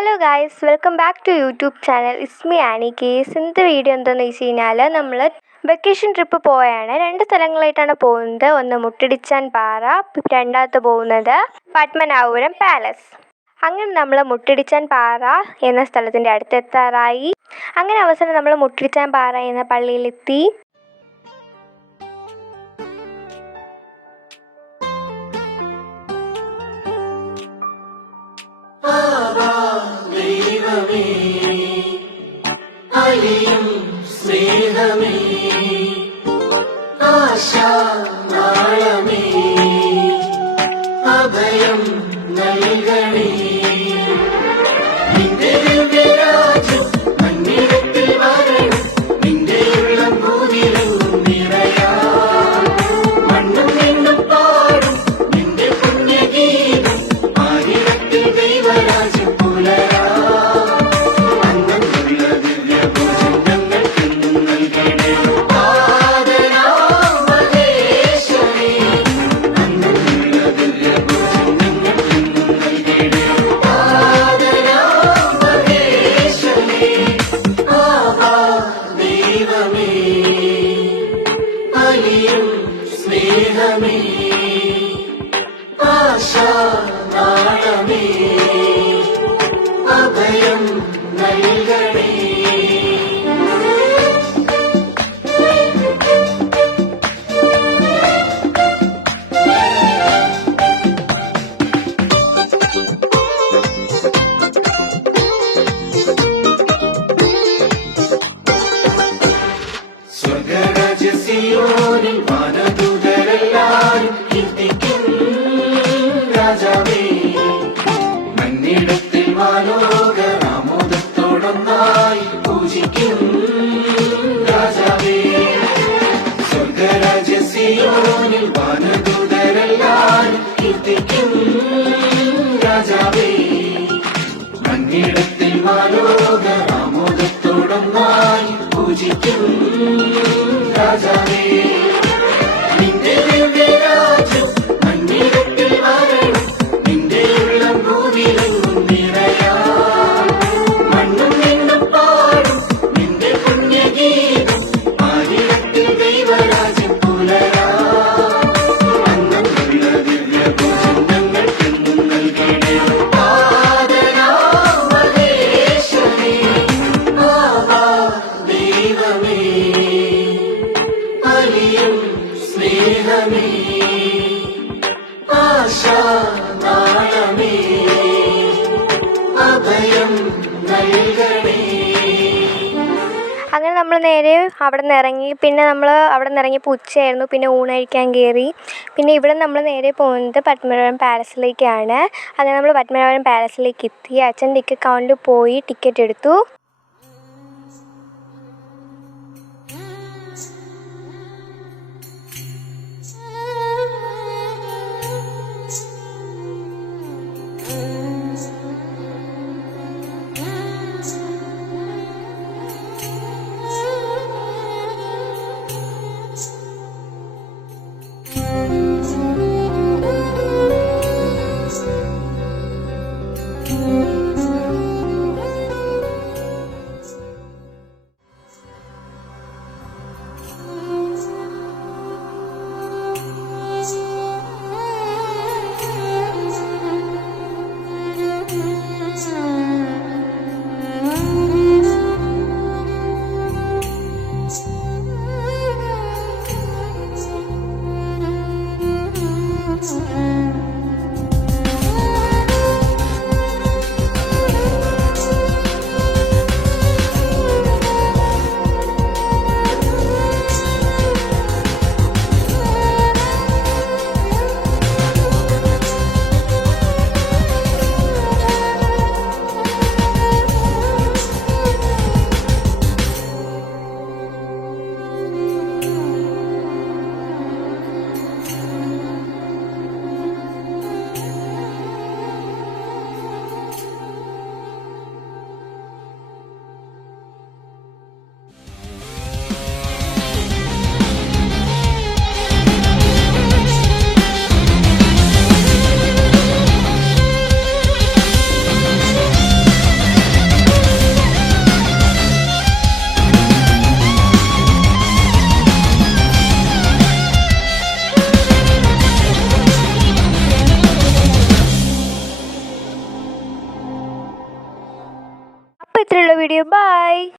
Hello guys, welcome back to YouTube channel. It's me Annie കേസ്. ഇന്നത്തെ video എന്താണെന്ന് വെച്ച് കഴിഞ്ഞാൽ നമ്മൾ വെക്കേഷൻ ട്രിപ്പ് പോയാണ്. 2 സ്ഥലങ്ങളായിട്ടാണ് പോകുന്നത്. ഒന്ന് മുട്ടിടിച്ചാൻ പാറ, രണ്ടാമത്തെ പോകുന്നത് പത്മനാഭപുരം പാലസ്. അങ്ങനെ നമ്മൾ മുട്ടിടിച്ചാൻ പാറ എന്ന സ്ഥലത്തിൻ്റെ അടുത്തെത്താറായി. അങ്ങനെ അവസാനം നമ്മൾ മുട്ടിടിച്ചാൻ പാറ എന്ന പള്ളിയിലെത്തി. സ്നേഹമേ ആശാനാളമേ അഭയം നൽകണേ നിന്റെ ദിവ്യരാജ്യം മണ്ണിടത്തിൽ വരണം നിന്റെ ഉള്ളം ഭൂമിയിലെങ്ങും നിറയാൻ മണ്ണും നിന്നും പാടും നിന്റെ പുണ്യഗീതം ആയിരത്തിൽ ദൈവരാജ്യം പുലരാ സ്നേഹമേ ആശാനാളമേ അഭയം നൽകണേ. സ്വർഗരാജ്യസിയോനിൽ വാനദൂതരെല്ലാരും കീർത്തിക്കും രാജാവേ മന്നിടത്തിൽ വാനോകർ ആമോദത്തോടൊന്നായി പൂജിക്കും രാജാവേ. സ്വർഗരാജ്യസിയോനിൽ വാനദൂതരെല്ലാരും കീർത്തിക്കും രാജാവേ മന്നിടത്തിൽ വാനോകർ ആമോദത്തോടൊന്നായി പൂജിക്കും രാജാവേ. നിന്റെ ദിവ്യരാജ്യം മണ്ണിടത്തിൽ വരണം നിന്റെ ഉള്ളം ഭൂമിയിലെങ്ങും നിറയാൻ മണ്ണും നിന്നും പാടും നിന്റെ പുണ്യഗീതം ആയിരത്തിൽ ദൈവരാജ്യം പുലരാ അങ്ങനെയുള്ള ദിവ്യഭോജം ഞങ്ങൾക്കെന്നും നൽകണേ. ആദരാമഹേശ്വരേ ആവാ ദൈവമേ സ്നേഹമേ ആശാനാളമേ അഭയം നൽകണേ. അങ്ങനെ നമ്മൾ നേരെ അവിടെ നിന്ന് ഇറങ്ങി. പിന്നെ നമ്മൾ അവിടെ നിന്ന് ഇറങ്ങിയപ്പോൾ ഉച്ചയായിരുന്നു. പിന്നെ ഊണ് കഴിക്കാൻ കയറി. പിന്നെ ഇവിടെ നമ്മൾ നേരെ പോകുന്നത് പത്മനാഭപുരം പാലസിലേക്കാണ്. അങ്ങനെ നമ്മൾ പത്മനാഭപുരം പാലസിലേക്ക് എത്തി. അച്ഛൻ ടിക്കറ്റ് കൗണ്ടിൽ പോയി ടിക്കറ്റ് എടുത്തു. അപ്പോൾ ഇത്രയുള്ള വീഡിയോ. ബൈ.